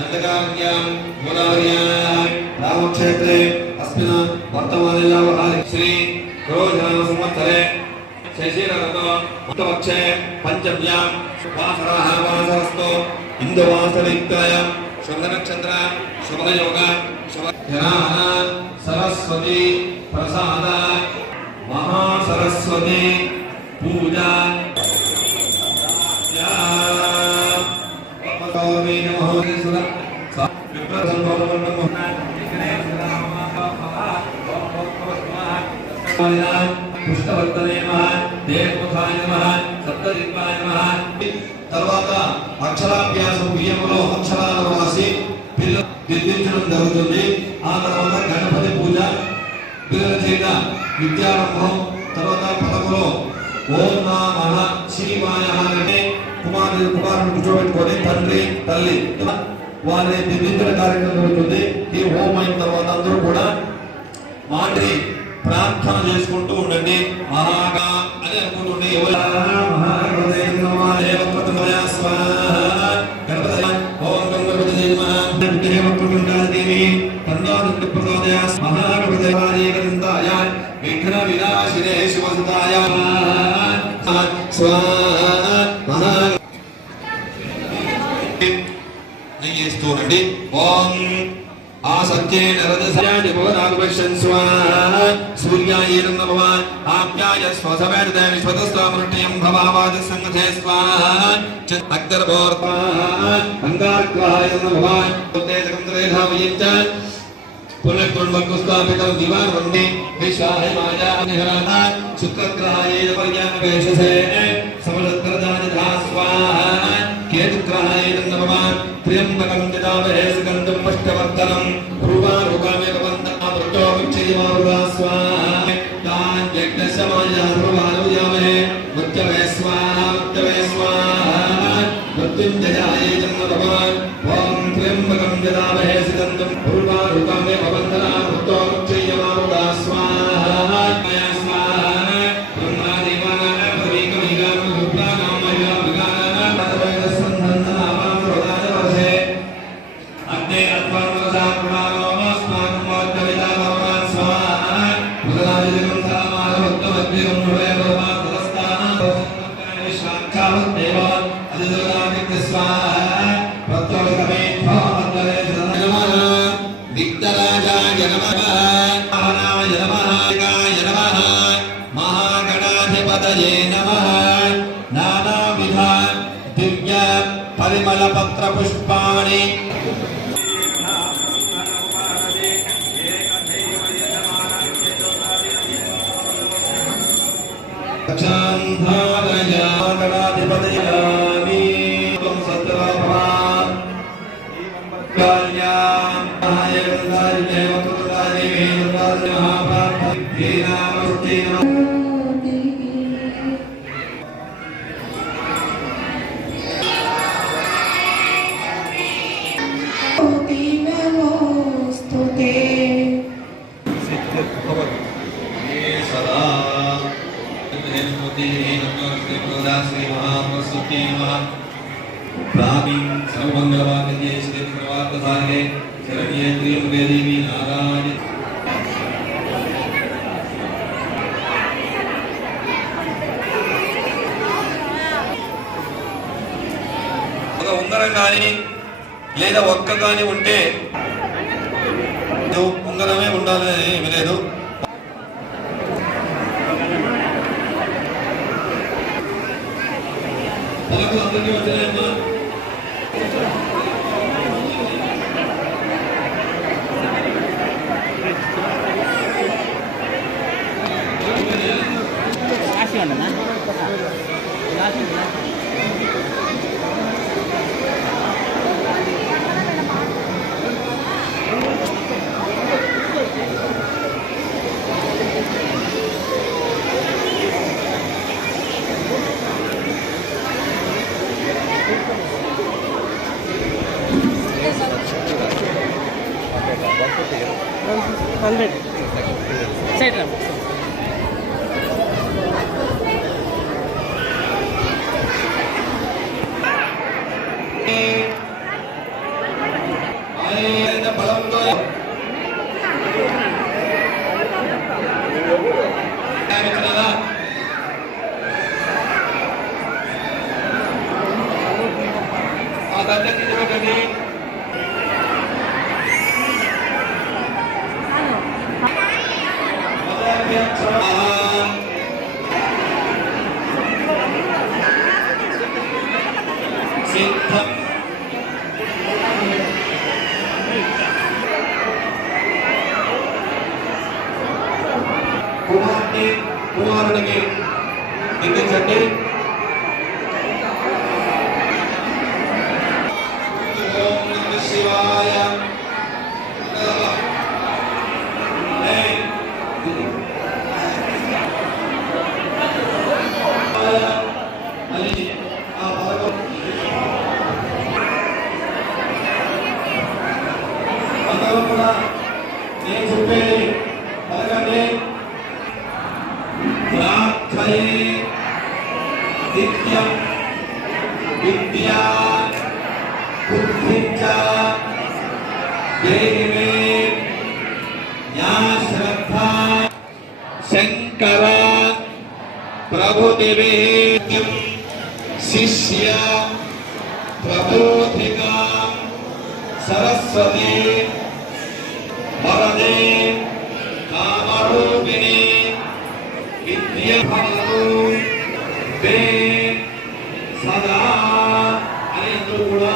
दंडकार्यां गोदावर्यां रामक्षेत्रे अस्मिन् वर्तमाने श्री क्रोधनाम संवत्सरे शशिरतो उत्तमक्षे पंचम्यां वासरः वासरस्तो इंदुवासरिक्तायां शुभनक्षत्र शुभयोग शुभध्यान सरस्वती प्रसाद महासरस्वती पूजा పుష్టవర్తనే నమః దేవముఖాయ నమః సప్తదిక్పాయ నమః. తర్వాత అక్షరాభ్యాసం బియ్యంలో అక్షరాలు రాసి పిల్లలు దిద్దించడం జరుగుతుంది. ఆ తర్వాత గణపతి పూజ, పిల్లల చేత విద్యారంభం. తర్వాత పదములో ఓం నమః శివాయ అంటే కుమారుని కూర్చోబెట్టుకొని తండ్రి తల్లి వారిని దిద్దించడం కార్యక్రమం జరుగుతుంది. ఈ హోమం అయిన తర్వాత అందరూ కూడా మాండ్రి ప్రార్థన చేసుకుంటూ ఉండండి. మహాగా అని అనుకుంటుండే విఘ్న వినాశినే శివసుతాయ చేస్తూ ఉండండి. ఓం आसत्येन रजसयानि भवनागपश्यन् स्वाहा सूर्याय नमः आप्याय स्वसवेदे विश्वतस्वामृष्टियं भवावाद संगते स्वाहा चक्करभोर्पा अंगार्क्वाय नमः तेजकं त्रेधावयञ्च पुनर्कुण्डकुस्तापितं दिवावन्ने विश्वाय माया निहरः शुक्रग्रहाय पर्यावेशसे समलत्रदानिधा स्वाहा केतुग्रहाय नमः त्र्यंबकं यजामहे सुगन्धं पुष्टवर्धनं पूर्वारुकामेव वन्दना मृतो विच्छेदमारुदा स्वाहा तान् यज्ञसमाया सर्वानुयामहे मृत्यवे स्वाहा मृत्युञ्जयाय नमः ॐ त्र्यंबकं यजामहे सुगन्धं पूर्वारुकामेव वन्दना मृतो विच्छेदमारुदा स्वाहा महागणाधिपतये नमः. नानाविध दिव्य परिमल पत्र पुष्पाणि गणाधिपतये सत्रभा कल्याण श्री महासरस्वती प्राणीं सर्वमंगलवाद्ये श्री प्रवादधारे शरण्ये त्र्यंबके देवी नारायणी ఒక ఉంగరం గాని లేదా ఒక్క గాని ఉంటే ఉంగరమే ఉండాలని ఏమీ లేదు. అందరికీ వచ్చాయమ్మా. Side run. దండ తీసుకోకండి. సిద్ధం కుమారుడికి దిగ్గించండి. ఓం నమః శివాయ. అందరూ కూడా నేను చెప్పేది పలకండి. నిత్యం విద్యా బుద్ధించ దేహి మే యా శ్రద్ధా శంకర ప్రభుతివేద్యం శిష్య ప్రబోధికా సరస్వతి వరదే కామరూపిణి విద్యఫలము తే సదా అని అందరూ కూడా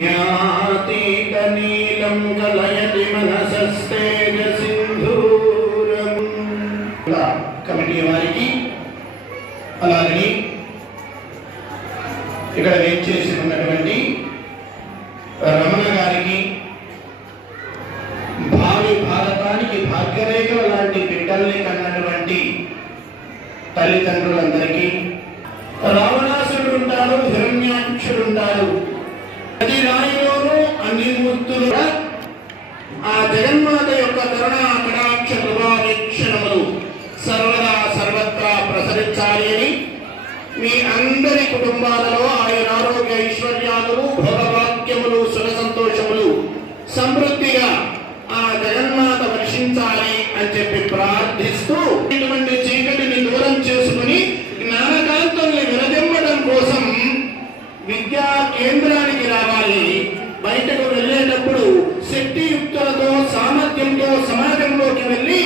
జ్ఞాతీత నీలం కలయతి మనసస్తేజ సింధూరం. కమిటీ వారికి అలాగే ఇక్కడ వెయిట్ చేసి ఉన్నటువంటి రమణ గారికి, భావి భారతానికి భాగ్యరేఖ లాంటి బిడ్డల్ని కన్నటువంటి తల్లిదండ్రులందరికీ, రావణాసురుడు ఉంటాడు, హిరణ్యాక్షుడు ఉంటాడు, ప్రతి రాయిలోనూ అన్ని మూర్తులు ఆ జగన్మాత యొక్క కరుణా కటాక్ష కృపావీక్షణములు సర్వదా సర్వత్రా ప్రసరించాలి అని మీ అందరి కుటుంబాలలో ఆయురారోగ్య ఐశ్వర్యాలు భోగవాక్యములు సుఖ సంతోషములు సమృద్ధిగా ఆ జగన్మాత వర్షించాలి అని చెప్పి ప్రార్థిస్తూ ఇటువంటి చీకటిని దూరం చేసుకుని జ్ఞానకాంతుల్ని విరజిమ్మడం కోసం విద్యా కేంద్రానికి రావాలి. బయటకు వెళ్ళేటప్పుడు శక్తియుక్తులతో సామర్థ్యంతో సమాజంలోకి వెళ్ళి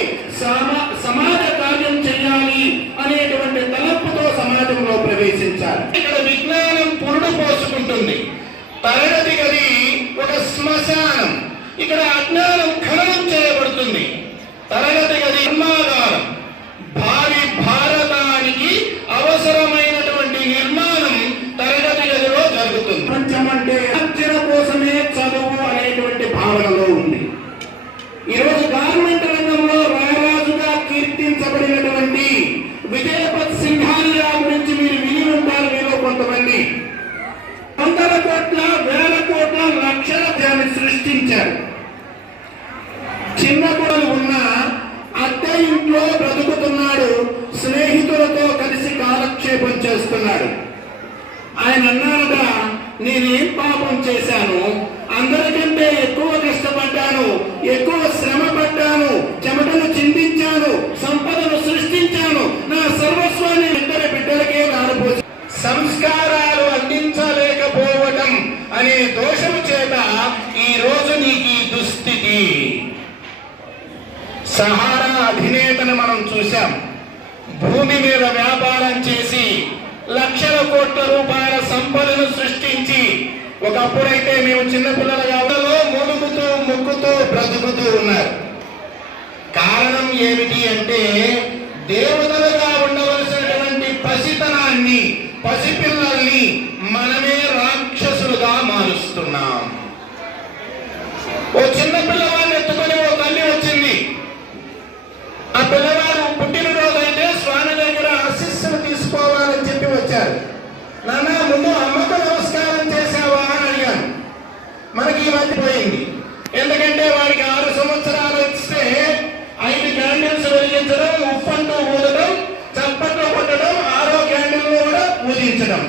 సమాజ కార్యం చేయాలి అనేటువంటి తలపుతో సమాజంలో ప్రవేశించాలి. ఇక్కడ విజ్ఞానం పురుడు పోసుకుంటుంది. తరగతి గది ఒక శ్మశానం. ఇక్కడ అజ్ఞానం ఖననం చేయబడుతుంది. తరగతి గది కర్మాగారం. భావి భారతానికి అవసరమైనటువంటి నిర్మాణం తరగతి గదిలో జరుగుతుంది. ప్రపంచం అంటే అర్చన కోసమే చదువు అనేటువంటి భావనలో ఉంది. ఈరోజు గవర్నమెంట్ రంగంలో రారాజుగా కీర్తించబడినటువంటి విజయపత్ సింఘానియా గురించి మీరు విని ఉంటారు. మీలో కొంతమంది వందల కోట్ల వేల కోట్ల లక్షల దాన్ని సృష్టించారు. చిన్న కొడుకు ఉన్న అద్దె ఇంట్లో బ్రతుకుతున్నాడు, స్నేహితులతో కలిసి కాలక్షేపం చేస్తున్నాడు. ఆయన అన్నారట, నేనేం పాపం చేశాను, అందరికంటే ఎక్కువ కష్టపడ్డాను, ఎక్కువ శ్రమ పడ్డాను, చెమటను చిందించాను, సంపదను సృష్టించాను, నా సర్వస్వాన్ని ఇద్దరి బిడ్డలకే దారిపోసి సంస్కారాలు అందించలేకపోవటం అనే దోషము చేత ఈ రోజు నీకు ఈ దుస్థితి. సహారా అధినేతను మనం చూశాం. భూమి మీద వ్యాపారం చేసి లక్షల కోట్ల రూపాయల సంపదను సృష్టించి, ఒకప్పుడైతే మేము చిన్నపిల్లలుగా మునుగుతూ ముక్కుతూ బ్రతుకుతూ ఉన్నారు. కారణం ఏమిటి అంటే దేవతలుగా ఉండవలసినటువంటి పసితనాన్ని, పసిపిల్లల్ని మనమే రాక్షసులుగా మారుస్తున్నాం. ఓ చిన్న పిల్లవాడిని ఎత్తుకొని ఓ తల్లి వచ్చింది. ఆ పిల్లవాడు పుట్టినరోజు అయితే స్వామి దగ్గర ఆశీస్సులు తీసుకోవాలని చెప్పి వచ్చారు. నాన్న ముందు అమ్మకు నమస్కారం చేశావా అని అడిగాను. మనకి ఈ మధ్య పోయింది. ఎందుకంటే వాడికి 6 సంవత్సరాలు ఇస్తే 5 క్యాండిల్స్ వెలిగించడం, ఉప్పంటూ ఊదడం, చప్పట్లు కొట్టడం, 6వ క్యాండిల్ కూడా పూజించడం.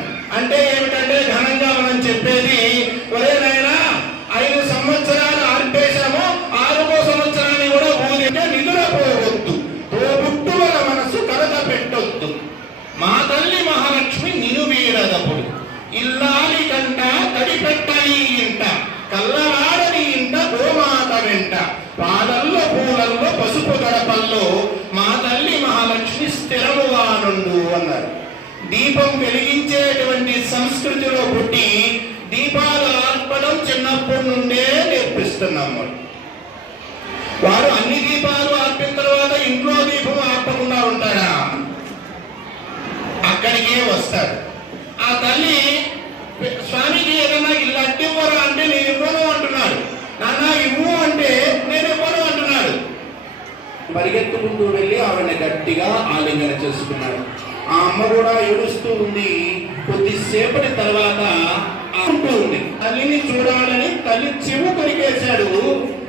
అన్నారు. దీపం వెలిగించేటువంటి సంస్కృతిలో పుట్టి దీపాలు ఆర్పడం చిన్నప్పటి నుండే నేర్పిస్తున్నాము. వారు అన్ని దీపాలు ఆర్పిన తర్వాత ఇంట్లో దీపం ఆర్పకుండా ఉంటారా? అక్కడికే వస్తాడు. ఆ తల్లి స్వామికి ఏదైనా ఇల్లు అట్టివ్వరా అంటే నేను ఇవ్వను అంటున్నాడు. నాన్న ఇవ్వు అంటే నేను ఇవ్వను అంటున్నాడు. పరిగెత్తుకుంటూ వెళ్ళి ఆవిడని గట్టిగా ఆలింగన చేసుకున్నాడు. ఆ అమ్మ కూడా ఏడుస్తూ ఉంది. కొద్దిసేపటి తర్వాత అంటూ ఉంది. తల్లిని చూడాలని తల్లి చెవు కొరికేశాడు.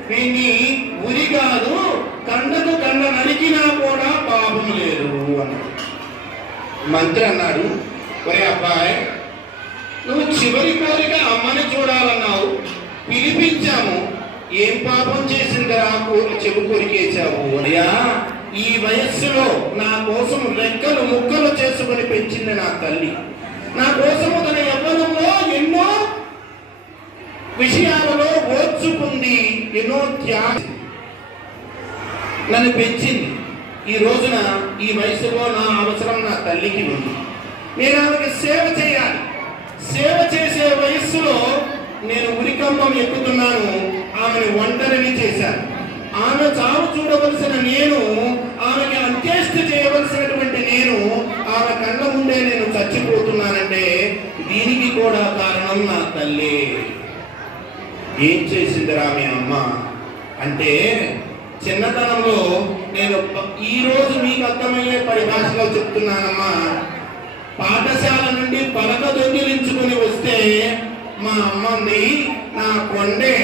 వీడిని ఉరి కాదు, కండకు కండ నరికినా కూడా పాపం లేదు అన్నాడు. మంత్రి అన్నాడు, ఒరే అబ్బాయి, నువ్వు చివరి కోరిక అమ్మని చూడాలన్నావు, పిలిపించాము, ఏం పాపం చేసిందిరా చెవు కొరికేశావు? అయ్యా, ఈ వయస్సులో నా కోసం రెక్కలు ముక్కలు చేసుకుని పెంచింది నా తల్లి. నా కోసము తన యవ్వనంలో ఎన్నో విషయాలలో ఓర్చుకుంది, ఎన్నో త్యాగం నన్ను పెంచింది. ఈ రోజున ఈ వయసులో నా అవసరం నా తల్లికి ఉంది. నేను ఆమెకి సేవ చేయాలి. సేవ చేసే వయస్సులో నేను ఉరికంబం ఎక్కుతున్నాను. ఆమెను ఒంటరిని చేశాను. ఆమె చావు చూడవలసిన నేను, ఆమెకి అంత్యేష్టి చేయవలసినటువంటి నేను, ఆమె కళ్ళ ముందే నేను చచ్చిపోతున్నానంటే దీనికి కూడా కారణం నా తల్లి. ఏం చేసిందిరా మీ అమ్మ అంటే, చిన్నతనంలో నేను ఈ రోజు మీకు అర్థమయ్యే పరిభాషలో చెప్తున్నానమ్మా. పాఠశాల నుండి పలక దొంగిలించుకుని వస్తే మా అమ్మంది, నా కొండే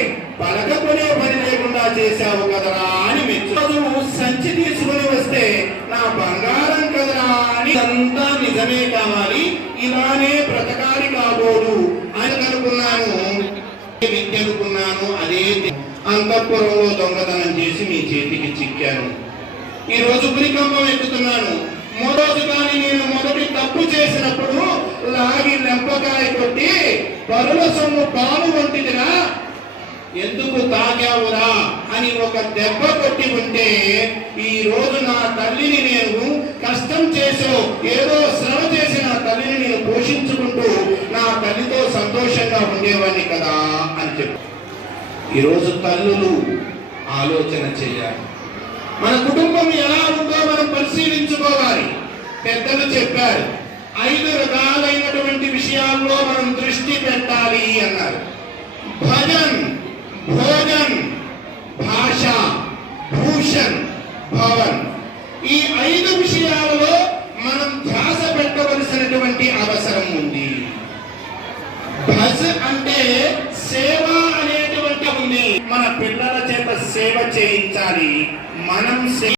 పలక కొనే పని లేకుండా చేశావు కదరా అని మెచ్చు. సంచి తీసుకుని వస్తే నా బంగారం కదరా అని, అంతా నిజమే కావాలి, ఇలానే బ్రతకాలి కాబోదు అని అనుకున్నాను. విద్య అనుకున్నాను. అదే అంతఃపురంలో దొంగతనం చేసి మీ చేతికి చిక్కాను. ఈ రోజు ఉరికంబం ఎక్కుతున్నాను. మొదటి కానీ నేను మొదటి తప్పు చేసినప్పుడు లాగి లెంపకాయ కొట్టి పరుల సొమ్ము పాలు వంటిదిరా, ఎందుకు తాగావురా అని ఒక దెబ్బ కొట్టి ఉంటే ఈ రోజు నా తల్లిని నేను కష్టం చేసో ఏదో శ్రమ చేసి నా తల్లిని నేను పోషించుకుంటూ నా తల్లితో సంతోషంగా ఉండేవాడిని కదా అని చెప్పి ఈరోజు తల్లులు ఆలోచన చేయాలి. మన కుటుంబం ఎలా ఉందో మనం పరిశీలించుకోవాలి. పెద్దలు చెప్పారు, 5 రకాలైనటువంటి విషయాల్లో మనం దృష్టి పెట్టాలి అన్నారు. భజన్, భోజన్, భాష, భూషణ్, భవన్. ఈ 5 విషయాలలో మనం ధ్యాస పెట్టవలసినటువంటి అవసరం ఉంది. భజ్ అంటే సేవ అనేటువంటి ఉంది. మన పిల్లల చేత సేవ చేయించాలి. మనం